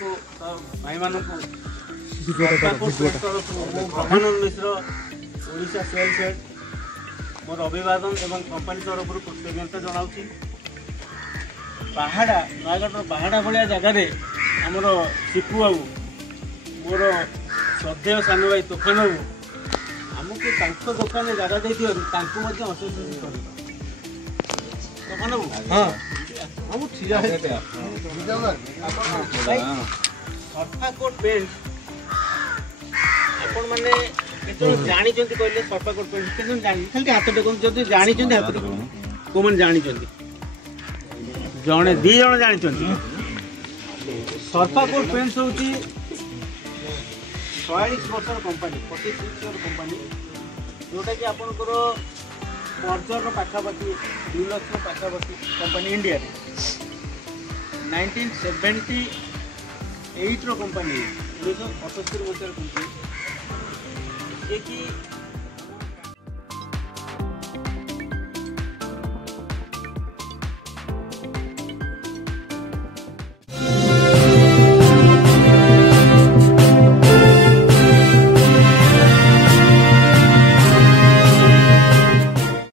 को भाई मानू ब्रह्मानंद मिश्र ओडिशा सेल्स हेड मोर अभिवादन एवं कंपनी तरफ कृतज्ञता जनाऊँ। पहाड़ा नयगढ़ पहाड़ा भाया जगार आमर शिपू बाबू मोर श्रद्धेय सान भाई तोफान बाबू आमको दुकान जगह दे अशेष तोफान बाबू हाँ सर्फाकोट पेंट आपण मैंने जानी कहले सर्फाकोट पेंट के जानी खाली हाथ टेक जब जानी हाथ को मैंने जानी जड़े दी जन जानी सर्फाकोट पेंट हूँ 46 वर्ष कंपानी 46 इयर कंपानी जोटा कि आपंकर बर्जर पाखापाखि 2 लाख पाखापाखि कंपानी इंडिया 1978 कंपानी 1978 मसीह कंपानी ये कि